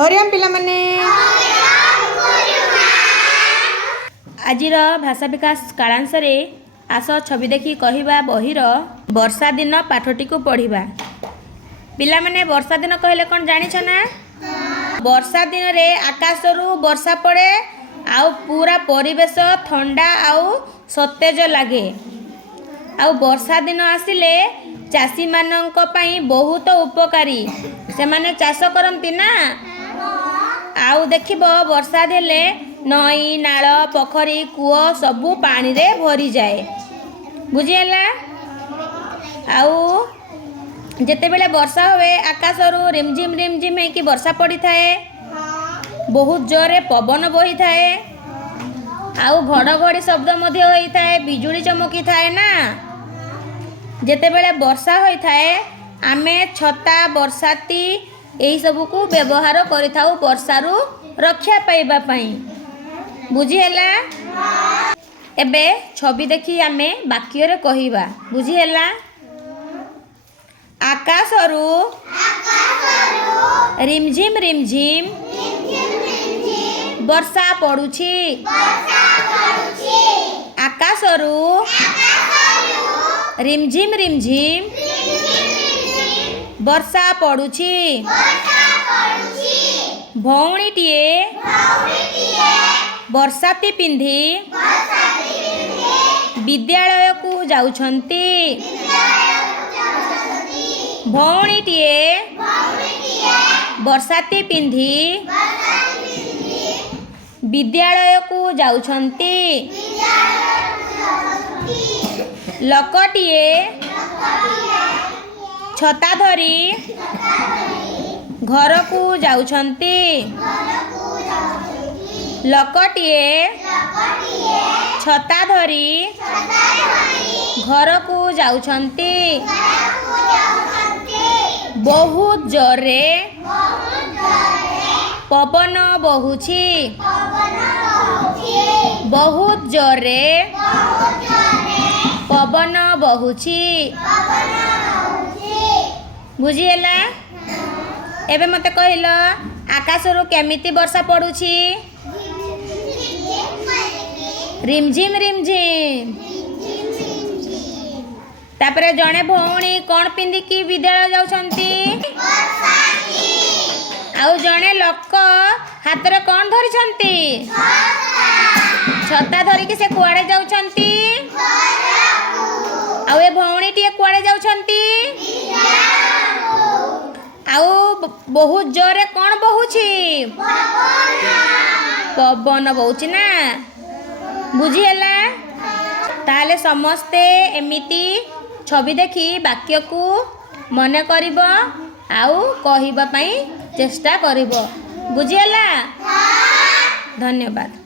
हरिओम पिला माने आजिर भाषा विकास कालांश रे आस छवि देखी कहवा बहिर वर्षा दिन पाठटी को पढ़ा। पिला माने वर्षा दिन कहले कौन जानिछ ना? वर्षा दिन रे आकाश रु वर्षा पड़े आउ पूरा परिवेश ठंडा आउ सतेज लगे। आउ वर्षा दिन आसिले चाषी मानक पई बहुत उपकारी, से माने चाष करती ना। आउ देखिबो वर्षा देले नई नाल पोखरी कूओ सबू पानी रे भरी जाए, बुझीला। आउ जेते बेले वर्षा हुए आकाश रु रिमझिम रिमझिम है कि वर्षा पड़ी थाए, बहुत जोरे पवन बही थाए, आउ घड़घड़ी शब्द मध्य होई थाए, बिजुली चमकी थाए ना। जेते बेले वर्षा होई थाए आमे छता बरसाती एही सबू को व्यवहार करिथाउ वर्षा रु रक्षा पाइबा पई, बुझीला। एबे छवि देखी आमे वाक्य रे कहिबा, बुझीला। आकाश रु रिमझिम रिमझिम वर्षा पड़ुछि। आकाश रु रिमझिम रिमझिम वर्षा पड़ुछि। भौणीटीए बरसाती पिंधि विद्यालय को जाउछंती। भौणीटीए बरसाती पिंधि विद्यालय को जाउछंती। लकटीए छता धरी घर को जाउछंती। लकटीए छता धरी घर को जाउछंती। बहुत जोरे पवन बहुछि। बहुत जोरे पवन बहुछि, बुझीला। एबे मते कहिल आकाश रु केमिति वर्षा पड़ुछि? रिमझिम रिमझिम। तापरे जणे भौणी कोन पिंदी की विद्यालय जाउछंती? आउ जणे लोक हाथ रे कोन धरिछंती? छता धरि के से कुआडे जाउछंती? आउ ए भौणी टिए कुआडे जाउछंती? आउ बहुत जोरे कोन बहुछि? पवन बहुछि ना, बुझीला। ताले समस्ते एमिति छवि देखी वाक्य को मने करिबो आउ कहिबा पई चेष्टा करिबो, बुझीला। धन्यवाद।